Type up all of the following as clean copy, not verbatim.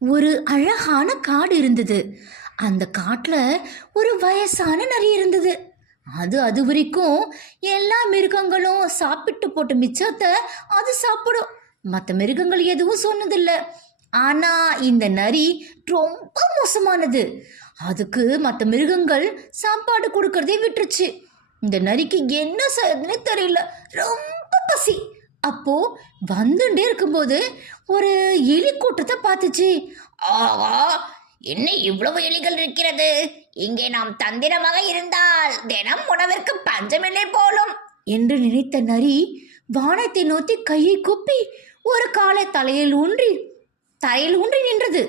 ஒரு அழகான காடு இருந்தது. அந்த காட்டுல ஒரு வயசான நரி இருந்தது. அது வரைக்கும் எல்லா மிருகங்களும் சாப்பிட்டு போட்ட மிச்சத்தை அது சாப்பிடும். மற்ற மிருகங்கள் எதுவும் சொன்னதில்ல. ஆனா இந்த நரி ரொம்ப மோசமானது. அதுக்கு மற்ற மிருகங்கள் சாப்பாடு கொடுக்கறதே விட்டுருச்சு. இந்த நரிக்கு என்ன செய்யறதுன்னு தெரியல. ரொம்ப பசி. அப்போ வந்துட்டே இருக்கும்போது ஒரு எலி கூட்டத்தை பார்த்துச்சு. ஆகா, என்ன இவ்வளவு எலிகள் இருக்கிறது! இங்கே நாம் தந்திரமாக இருந்தால் தினம் உணவிற்கு பஞ்சமில்லை போலும் என்று நினைத்த நரி வானத்தை நோக்கி கையை கூப்பி ஒரு காலை தலையில் ஊன்றி நின்றது.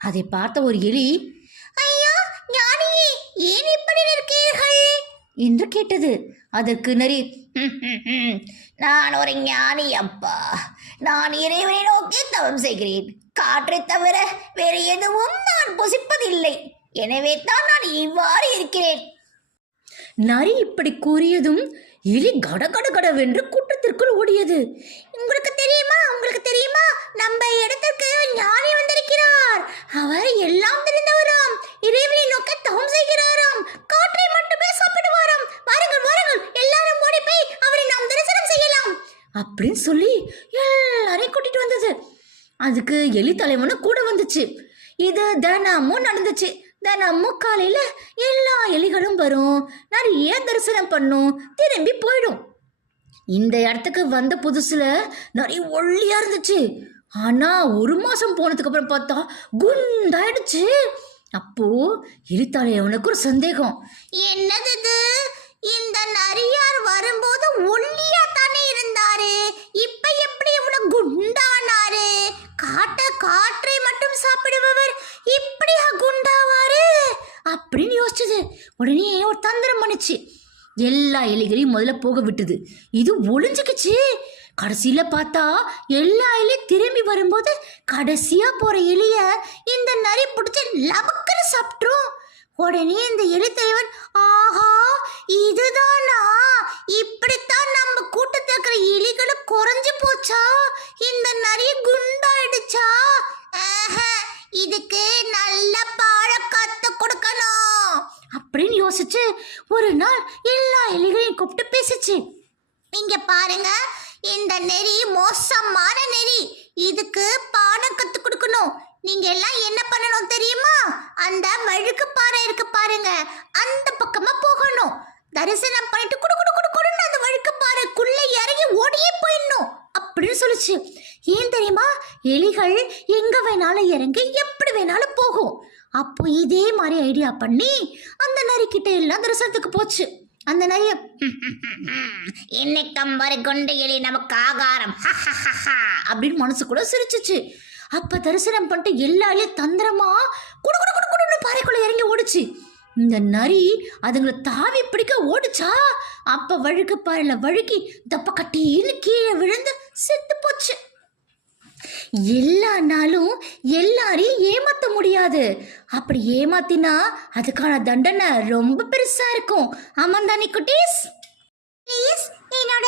அதை பார்த்த ஒரு எலி, ஐயா ஞானியே, ஏன் இப்படி நிற்கிறீர்கள் என்று கேட்டது. அதற்கு நரி, நான் ஒரு ஞானி அப்பா. நான் இறைவனை நோக்கி தவம் செய்கிறேன். காற்றை தவிர வேறு எதுவும் நான் புசிப்பதில்லை. எனவே தான் நான் இவ்வாறு இருக்கிறேன். நரி இப்படி கூறியதும் எலி கடகடகடவென்று கூட்டத்திற்குள் ஓடியது. உங்களுக்கு தெரியுமா நம்ம இடத்திற்கு ஞானி வந்திருக்கிறார். அவர் எல்லாம் தெரிந்தவராம். இறைவனை நோக்கி தவம் செய்கிறாராம். காற்றை மட்டுமே சாப்பிடுவாராம். வாருங்கள் வாருங்கள், எல்லாரும் ஓடி போய் அவரை நாம் தரிசனம் செய்யலாம் அப்படின்னு சொல்லி எல்லாரையும் கூட்டிட்டு வந்தது. அதுக்கு எலி தலைவனும் கூட வந்துச்சு. இது தினமும் நடந்துச்சு. தினமும் காலையில எல்லா எலிகளும் வரும், நிறைய தரிசனம் பண்ணும், திரும்பி போயிடும். இந்த இடத்துக்கு வந்த புதுசுல நிறைய ஒல்லியா இருந்துச்சு. ஆனா ஒரு மாசம் போனதுக்கு அப்புறம் பார்த்தா குண்டாயிடுச்சு. அப்போ எலித்தலைவனுக்கு ஒரு சந்தேகம். என்னது இது? இந்த நரியார் வரும்போது ஒல்லியா தானே இருந்தாரு, இப்ப எப்படி இவ்வளவு குண்டானாரு? காற்றை மட்டும் சாப்பிடுபவர் இப்படியா குண்டாவாரு அப்படின்னு யோசிச்சது. உடனே ஒரு தந்திரம் பண்ணுச்சு. எல்லா எலிகளையும் முதல்ல போக விட்டுது. இது ஒளிஞ்சுக்குச்சு. கடைசியில பார்த்தா எல்லா எலியும் திரும்பி வரும்போது கடைசியா போற எலிய இந்த நரி பிடிச்சி லபக்குன்னு சாப்பிட்டுரும். உடனே இந்த எலி தலைவன், ஆஹா இதுதானா, இப்படித்தான் நம்ம கூட்டத்தில் இருக்கிற எலிகளும் குறைஞ்சு போச்சா, இந்த நரி குண்டாயிடுச்சா, இதுக்கு நல்ல பாடம் கத்து கொடுக்கணும் அப்படின்னு யோசிச்சு ஒரு நாள் எல்லா எலிகளையும் கூப்பிட்டு பேசிச்சு. இங்க பாருங்க, இந்த நெறி மோசமான நெறி. இதுக்கு பாடம் கத்து கொடுக்கணும். நீங்க எல்லாம் என்ன பண்ணணும் தெரியுமா? அந்த வழுக்கு பாறை இருக்கு பாருங்க, அந்த பக்கமா போகணும். தரிசனம் பண்ணிட்டு குடு குடு குடு குடுன்னு அந்த வழுக்கு பாறைக்குள்ள இறங்கி ஓடியே போயிடணும் அப்படின்னு சொல்லிச்சு. ஏன் தெரியுமா? எலிகள் எங்க வேணாலும் இறங்கி எப்படி வேணாலும் போகும். அப்போ இதே மாதிரி ஐடியா பண்ணி அந்த நரிக்கிட்ட எல்லாம் தரிசனத்துக்கு போச்சு. அந்த நரிய, இன்னைக்கம் வரை கொண்டு எலி நமக்கு ஆகாரம் அப்படின்னு மனசு கூட சிரிச்சிச்சு. அப்ப தரிசனம் பண்ணிட்டு எல்லாரையும் தந்திரமா குடு குடு குடு குடுன்னு பாறைக்குள்ள இறங்கி ஓடுச்சு. இந்த நரி அதுங்களை தாவி பிடிக்க ஓடுச்சா, அப்ப வழுக்கு பாறையில வழுக்கி தப்ப கட்டின்னு கீழே விழுந்து செத்து போச்சு. எல்லா நாளும் எல்லாரையும் ஏமாத்த முடியாது. அப்படி ஏமாத்தினா அதுக்கான தண்டனை ரொம்ப பெருசா இருக்கும். ஆமாம் தானே குட்டீஸ்? ப்ளீஸ் என்னோட